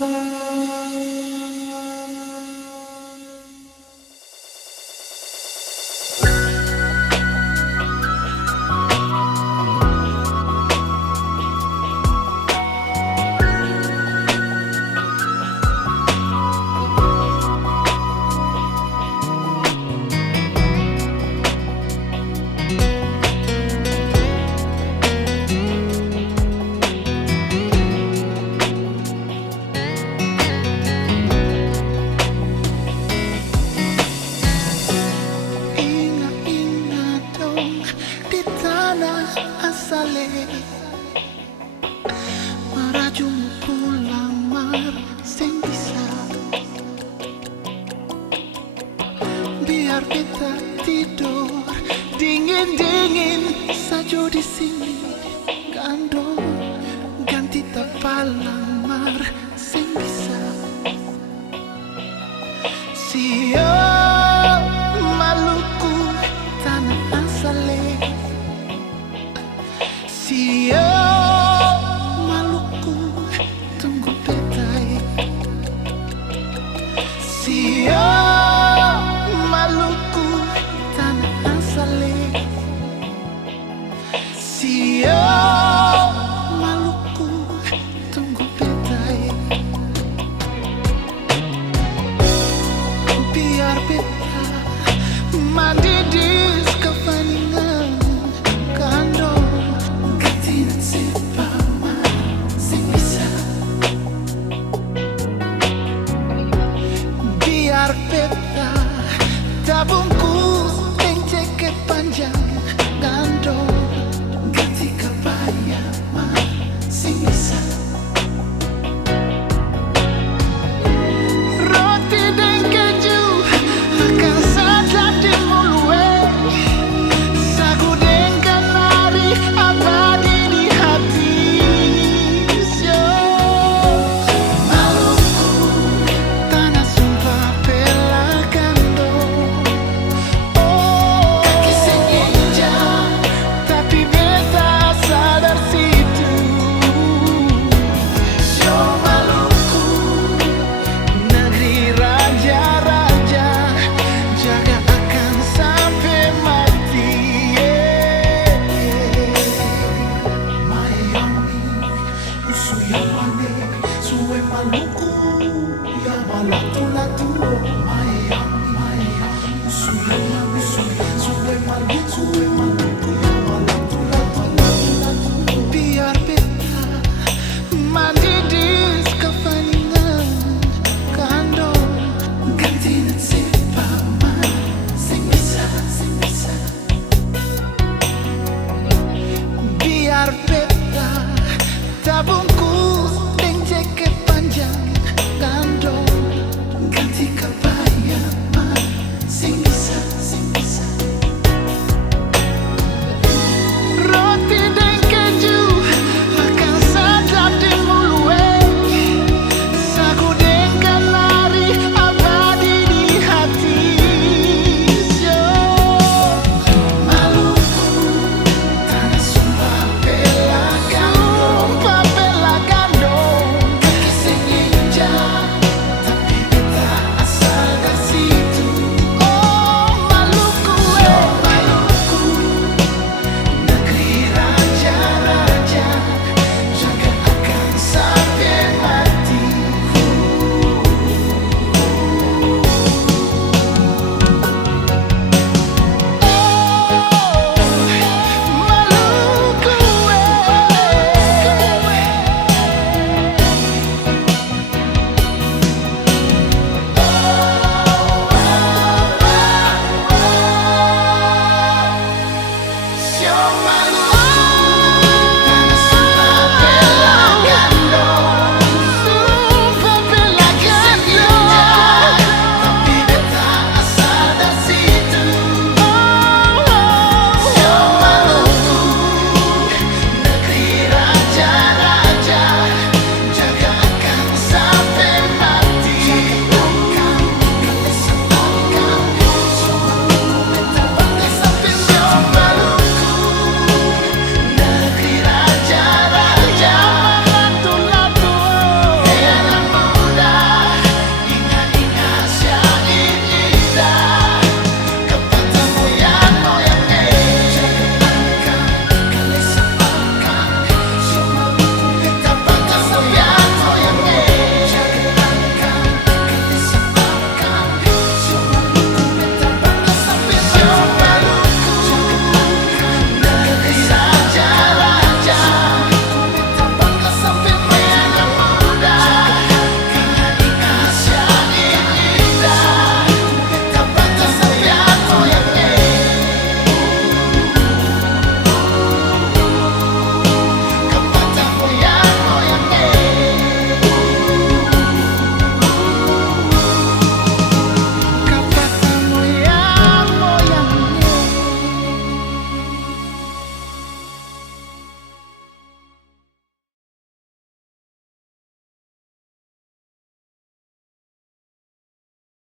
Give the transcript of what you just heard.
Ingat-ingat dong di tanah asale, merajumu pulang mar sing bisa. Biar kita tidur dingin-dingin saja di sini, gandong ganti tapalang mar sing bisa. Sio Maluku tanah asale, Sio Maluku tunggu petai, Sio Maluku tanah asale, Sio Maluku tunggu petai. Biar beta mandi di kepaningan kandong ganti sepama sing bisa. Biar beta tabungkus ceket panjang gandong ganti kebaya sing bisa. Roti dan keju akan sadap di mulue, sagu dengan nari abadi di hati. Sio Maluku tanah sumpah pelakando, oh kaki senginjak tapi beta sadar situ. Sio Maluku negeri raja-raja, jaga akan sampai mati. Miami, Usuyamane, Suwe Maluku, ya malatu-latu. Miami, Usuyamane, Suwe Maluku, ya malatu-latu. Biar beta mandi di kepaningan kandong ganti sepama sing bisa. Biar beta tabung